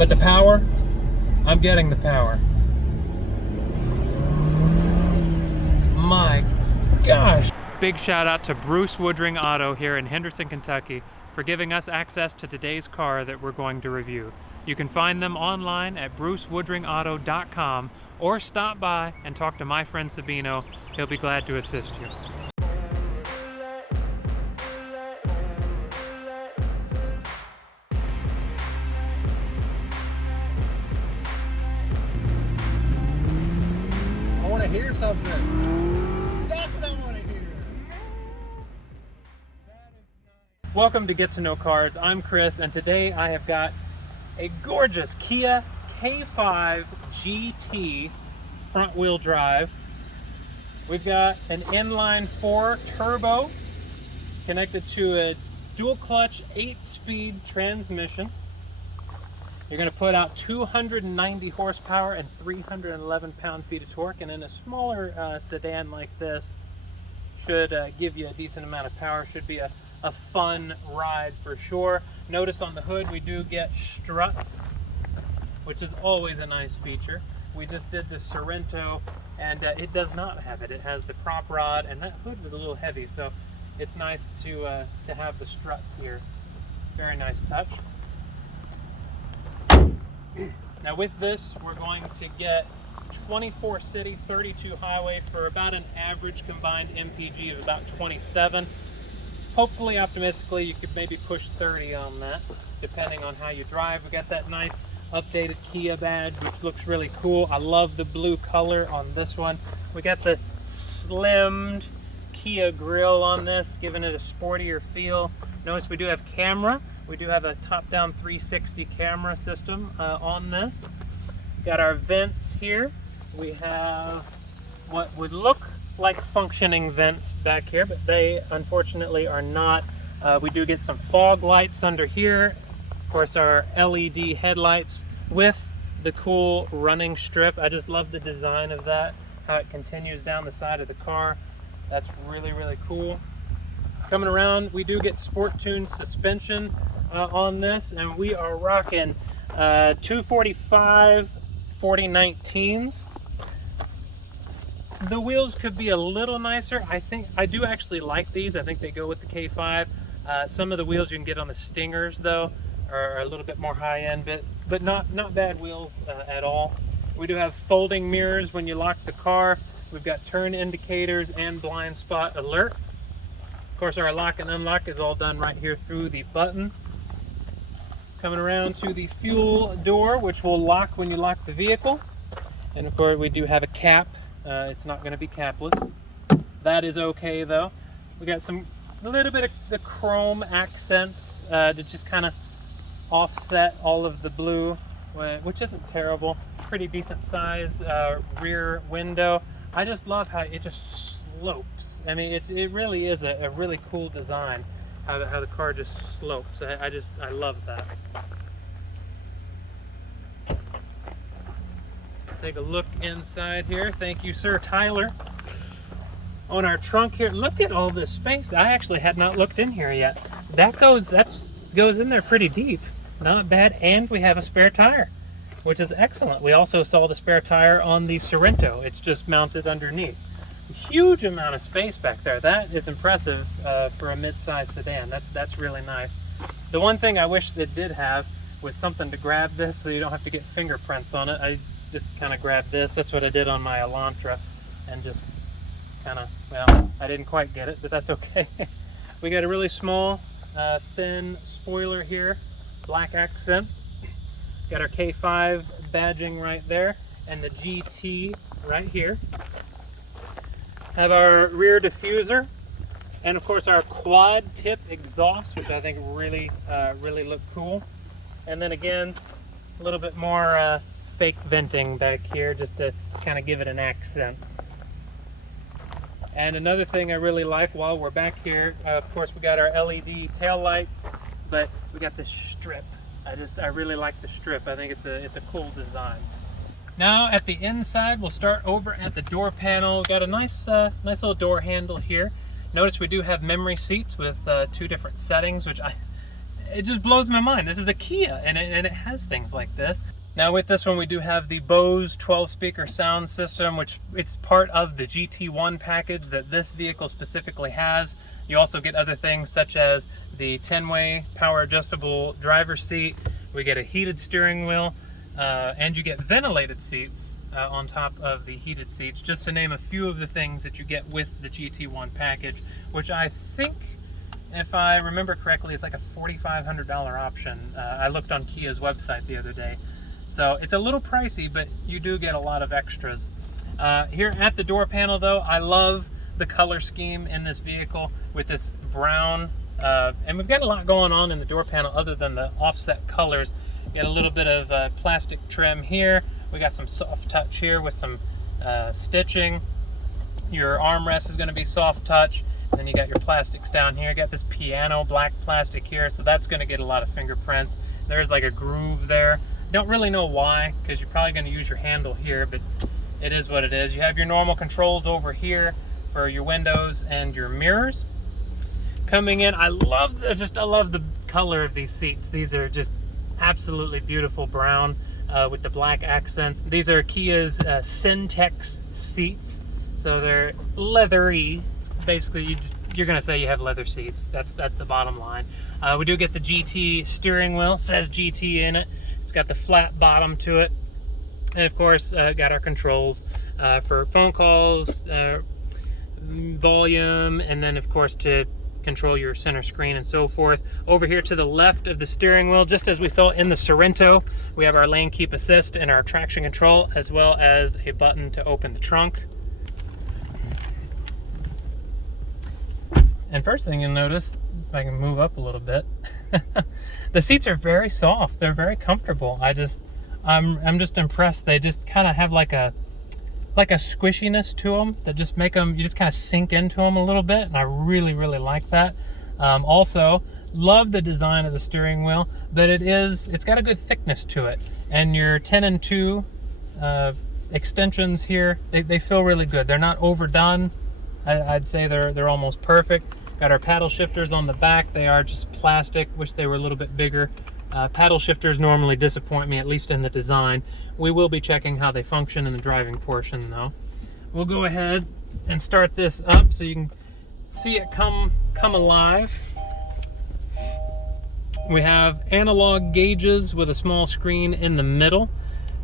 But the power, I'm getting the power. My gosh. Big shout out to Bruce Woodring Auto here in Henderson, Kentucky for giving us access to today's car that we're going to review. You can find them online at brucewoodringauto.com or stop by and talk to my friend Sabino. He'll be glad to assist you. I want to hear something. That's what I want to hear. Welcome to Get to Know Cars. I'm Chris, and today I have got a gorgeous Kia K5 GT front-wheel drive. We've got an inline-4 turbo connected to a dual-clutch 8-speed transmission. You're going to put out 290 horsepower and 311 pound-feet of torque, and in a smaller sedan like this, should give you a decent amount of power. Should be a fun ride for sure. Notice on the hood we do get struts, which is always a nice feature. We just did the Sorento, and it does not have it. It has the prop rod, and that hood was a little heavy, so it's nice to have the struts here. Very nice touch. Now with this, we're going to get 24 city, 32 highway for about an average combined MPG of about 27. Hopefully, optimistically, you could maybe push 30 on that, depending on how you drive. We got that nice updated Kia badge, which looks really cool. I love the blue color on this one. We got the slimmed Kia grill on this, giving it a sportier feel. Notice we do have camera. We do have a top-down 360 camera system on this. Got our vents here. We have what would look like functioning vents back here, but they unfortunately are not. We do get some fog lights under here. Of course, our LED headlights with the cool running strip. I just love the design of that, how it continues down the side of the car. That's really, really cool. Coming around, we do get sport tuned suspension on this, and we are rocking 245 4019s. The wheels could be a little nicer. I do actually like these. I think they go with the K5. Some of the wheels you can get on the Stingers though are a little bit more high-end, but not bad wheels at all. We do have folding mirrors when you lock the car. We've got turn indicators and blind spot alert. Of course, our lock and unlock is all done right here through the button. Coming around to the fuel door, which will lock when you lock the vehicle. And of course, we do have a cap. It's not going to be capless. That is okay though. We got a little bit of the chrome accents to just kind of offset all of the blue, which isn't terrible. Pretty decent size rear window. I just love how it just slopes. I mean, it really is a really cool design, how the car just slopes. I love that. Take a look inside here. Thank you, Sir Tyler. On our trunk here, look at all this space. I actually had not looked in here yet. That goes in there pretty deep. Not bad. And we have a spare tire, which is excellent. We also saw the spare tire on the Sorento. It's just mounted underneath. Huge amount of space back there. That is impressive for a mid-size sedan. That's really nice. The one thing I wish it did have was something to grab this so you don't have to get fingerprints on it. I just kind of grabbed this. That's what I did on my Elantra, and just kind of, well, I didn't quite get it, but that's okay. We got a really small, thin spoiler here, black accent. Got our K5 badging right there, and the GT right here. Have our rear diffuser, and of course our quad tip exhaust, which I think really look cool. And then again, a little bit more fake venting back here, just to kind of give it an accent. And another thing I really like while we're back here, of course we got our LED tail lights, but we got this strip. I really like the strip. I think it's a cool design. Now at the inside, we'll start over at the door panel. Got a nice little door handle here. Notice we do have memory seats with 2 different settings, which it just blows my mind. This is a Kia, and it has things like this. Now with this one, we do have the Bose 12-speaker sound system, which it's part of the GT1 package that this vehicle specifically has. You also get other things such as the 10-way power adjustable driver's seat. We get a heated steering wheel, and you get ventilated seats on top of the heated seats, just to name a few of the things that you get with the GT1 package, which I think, if I remember correctly, it's like a $4,500 option. I looked on Kia's website the other day. So it's a little pricey, but you do get a lot of extras. Here at the door panel though, I love the color scheme in this vehicle with this brown, and we've got a lot going on in the door panel other than the offset colors. You got a little bit of plastic trim here. We got some soft touch here with some stitching. Your armrest is going to be soft touch. Then you got your plastics down here. You got this piano black plastic here, so that's going to get a lot of fingerprints. There's like a groove there. Don't really know why, because you're probably going to use your handle here, but it is what it is. You have your normal controls over here for your windows and your mirrors. Coming in, I love the color of these seats. These are just absolutely beautiful brown with the black accents. These are Kia's Syntex seats, so they're leathery. Basically, you're going to say you have leather seats. That's the bottom line. We do get the GT steering wheel. It says GT in it. It's got the flat bottom to it, and of course got our controls for phone calls, volume, and then of course to control your center screen and so forth. Over here to the left of the steering wheel, just as we saw in the Sorento, we have our lane keep assist and our traction control, as well as a button to open the trunk. And first thing you'll notice, if I can move up a little bit, the seats are very soft. They're very comfortable. I'm just impressed. They just kind of have like a squishiness to them that just make them, you just kind of sink into them a little bit, and I really like that. Also, love the design of the steering wheel, but it's got a good thickness to it, and your 10 and 2 extensions here, they feel really good. They're not overdone. I'd say they're almost perfect. Got our paddle shifters on the back. They are just plastic. Wish they were a little bit bigger. Paddle shifters normally disappoint me, at least in the design. We will be checking how they function in the driving portion though. We'll go ahead and start this up so you can see it come alive. We have analog gauges with a small screen in the middle,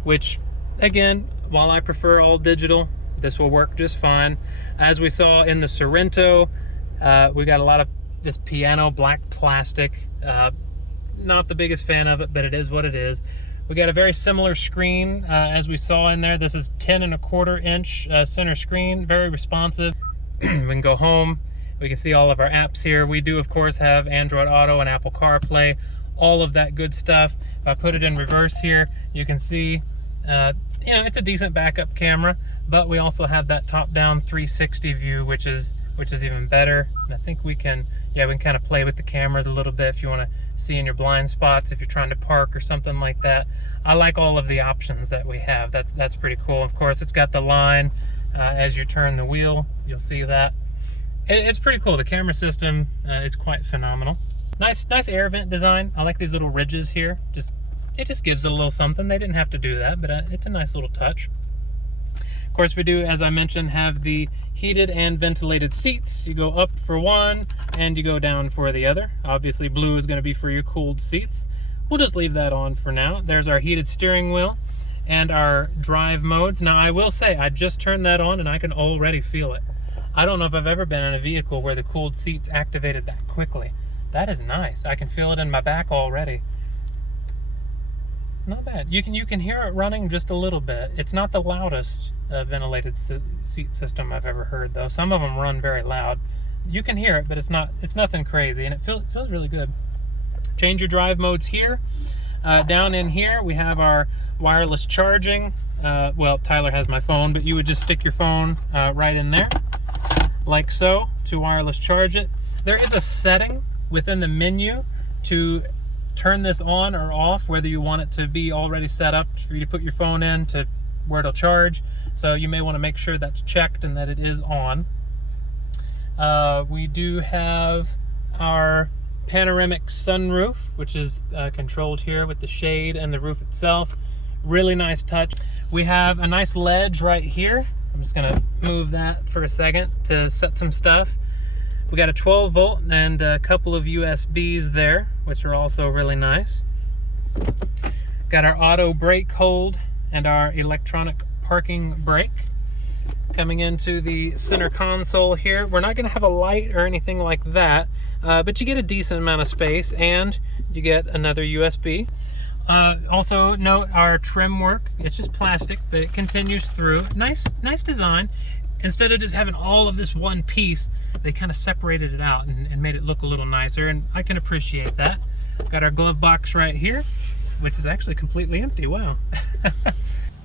which again, while I prefer all digital, this will work just fine. As we saw in the Sorento, we got a lot of this piano black plastic. Not the biggest fan of it, but it is what it is. We got a very similar screen as we saw in there. This is 10.25 inch center screen, very responsive. We can go home. We can see all of our apps here. We do, of course, have Android Auto and Apple CarPlay, all of that good stuff. If I put it in reverse here, you can see, it's a decent backup camera, but we also have that top-down 360 view, which is even better. And I think we can kind of play with the cameras a little bit if you want to see in your blind spots, if you're trying to park or something like that. I like all of the options that we have. That's pretty cool. Of course, it's got the line as you turn the wheel. You'll see that. It's pretty cool. The camera system is quite phenomenal. Nice air vent design. I like these little ridges here. It just gives it a little something. They didn't have to do that, but it's a nice little touch. Of course, we do, as I mentioned, have the heated and ventilated seats. You go up for one and you go down for the other. Obviously, blue is going to be for your cooled seats. We'll just leave that on for now. There's our heated steering wheel and our drive modes. Now, I will say, I just turned that on and I can already feel it. I don't know if I've ever been in a vehicle where the cooled seats activated that quickly. That is nice. I can feel it in my back already. Not bad. You can hear it running just a little bit. It's not the loudest ventilated seat system I've ever heard, though. Some of them run very loud. You can hear it, but it's nothing crazy, and it feels really good. Change your drive modes here. Down in here, we have our wireless charging. Well, Tyler has my phone, but you would just stick your phone right in there, like so, to wireless charge it. There is a setting within the menu to turn this on or off, whether you want it to be already set up for you to put your phone in to where it'll charge. So you may want to make sure that's checked and that it is on. We do have our panoramic sunroof, which is controlled here with the shade and the roof itself. Really nice touch. We have a nice ledge right here. I'm just gonna move that for a second to set some stuff. We got a 12 volt and a couple of USBs there, which are also really nice. Got our auto brake hold and our electronic parking brake. Coming into the center console here, we're not gonna have a light or anything like that, but you get a decent amount of space and you get another USB. Also note our trim work. It's just plastic, but it continues through. Nice design. Instead of just having all of this one piece, they kind of separated it out and made it look a little nicer, and I can appreciate that. Got our glove box right here, which is actually completely empty. Wow.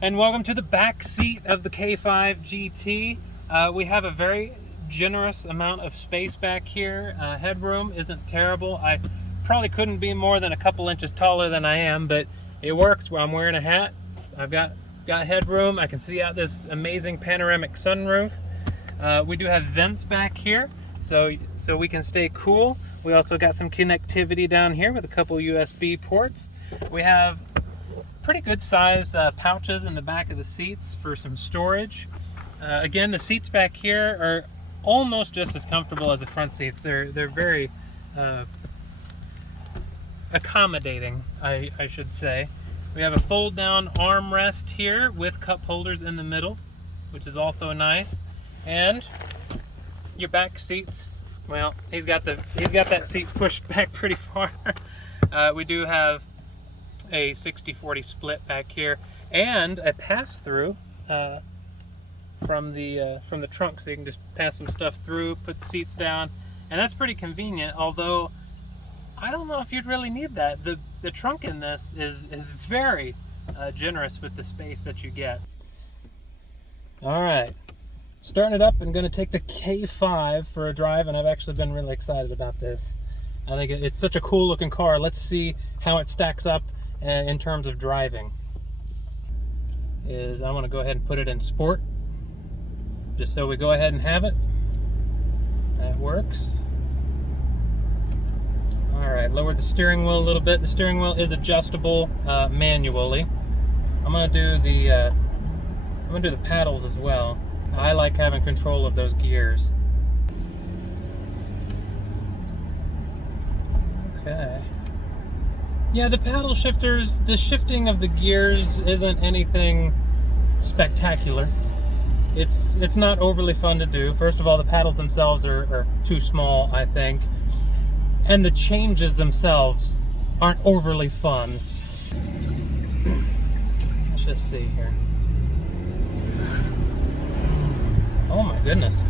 And welcome to the back seat of the K5 GT. We have a very generous amount of space back here. Headroom isn't terrible. I probably couldn't be more than a couple inches taller than I am, but it works. Where I'm wearing a hat, I've got headroom. I can see out this amazing panoramic sunroof. We do have vents back here, so we can stay cool. We also got some connectivity down here with a couple USB ports. We have pretty good size pouches in the back of the seats for some storage. Again, the seats back here are almost just as comfortable as the front seats. They're very accommodating, I should say. We have a fold down armrest here with cup holders in the middle, which is also nice. And your back seats, well, he's got that seat pushed back pretty far. We do have a 60-40 split back here and a pass-through from the trunk, so you can just pass some stuff through, put the seats down, and that's pretty convenient. Although I don't know if you'd really need that. The trunk in this is very generous with the space that you get. All right, starting it up, I'm going to take the K5 for a drive, and I've actually been really excited about this. I think it's such a cool looking car. Let's see how it stacks up in terms of driving. I want to go ahead and put it in sport, just so we go ahead and have it. That works. All right, lower the steering wheel a little bit. The steering wheel is adjustable manually. I'm gonna do the paddles as well. I like having control of those gears. Okay. Yeah, the paddle shifters, the shifting of the gears isn't anything spectacular. It's not overly fun to do. First of all, the paddles themselves are too small, I think. And the changes themselves aren't overly fun. Let's just see here. Oh my goodness.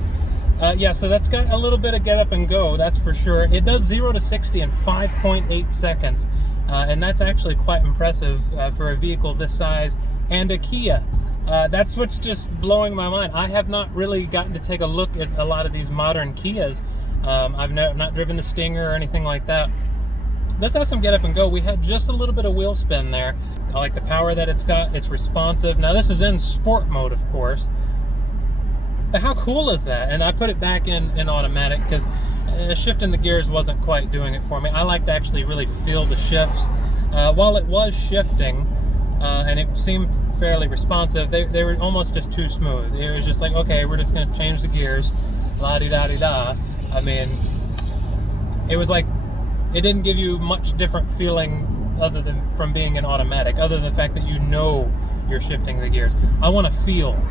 Yeah, so that's got a little bit of get up and go, that's for sure. It does 0 to 60 in 5.8 seconds. And that's actually quite impressive for a vehicle this size and a Kia. That's what's just blowing my mind. I have not really gotten to take a look at a lot of these modern Kias. I've not driven the Stinger or anything like that. This has some get up and go. We had just a little bit of wheel spin there. I like the power that it's got. It's responsive. Now this is in sport mode, of course. But how cool is that? And I put it back in automatic because shifting the gears wasn't quite doing it for me. I like to actually really feel the shifts. While it was shifting and it seemed fairly responsive, they were almost just too smooth. It was just like, okay, we're just going to change the gears, la-di-da-di-da. I mean, it was like, it didn't give you much different feeling other than from being an automatic, other than the fact that you know you're shifting the gears. I want to feel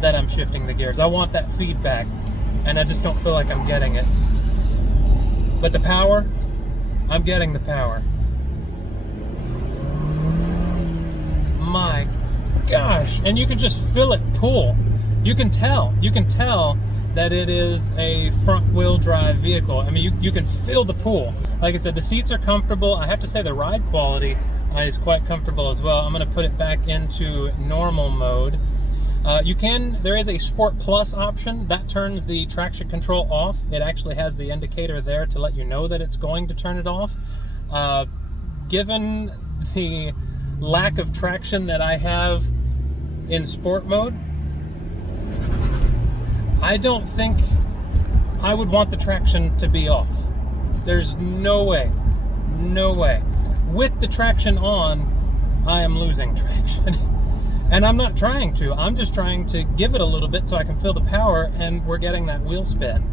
that I'm shifting the gears. I want that feedback, and I just don't feel like I'm getting it. But the power, I'm getting the power. My gosh, and you can just feel it pull. You can tell that it is a front-wheel drive vehicle. I mean, you can feel the pull. Like I said, the seats are comfortable. I have to say the ride quality is quite comfortable as well. I'm going to put it back into normal mode. There is a Sport Plus option that turns the traction control off. It actually has the indicator there to let you know that it's going to turn it off. Given the lack of traction that I have in sport mode, I don't think I would want the traction to be off. There's no way. No way. With the traction on, I am losing traction. And I'm not trying to. I'm just trying to give it a little bit so I can feel the power, and we're getting that wheel spin.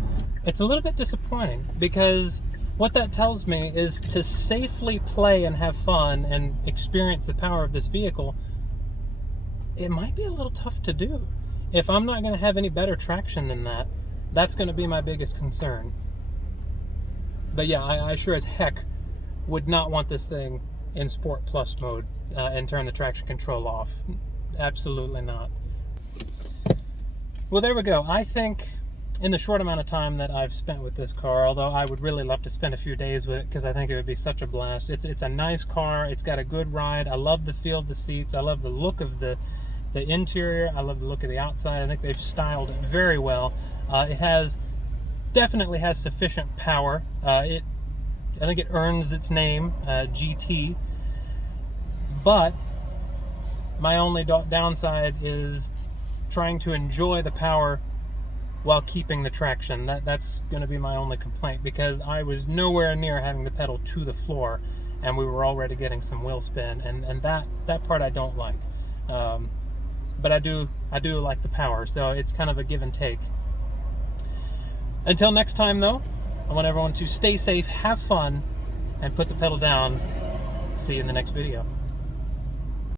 It's a little bit disappointing because what that tells me is to safely play and have fun and experience the power of this vehicle, it might be a little tough to do. If I'm not going to have any better traction than that, that's going to be my biggest concern. But yeah, I sure as heck would not want this thing in Sport Plus mode and turn the traction control off. Absolutely not. Well, there we go. I think in the short amount of time that I've spent with this car, although I would really love to spend a few days with it because I think it would be such a blast. It's a nice car. It's got a good ride. I love the feel of the seats. I love the look of the interior. I love the look of the outside. I think they've styled it very well. It definitely has sufficient power. I think it earns its name, GT. But my only downside is trying to enjoy the power while keeping the traction. That's going to be my only complaint, because I was nowhere near having the pedal to the floor, and we were already getting some wheel spin, and that part I don't like. But I do like the power, so it's kind of a give and take. Until next time, though, I want everyone to stay safe, have fun, and put the pedal down. See you in the next video.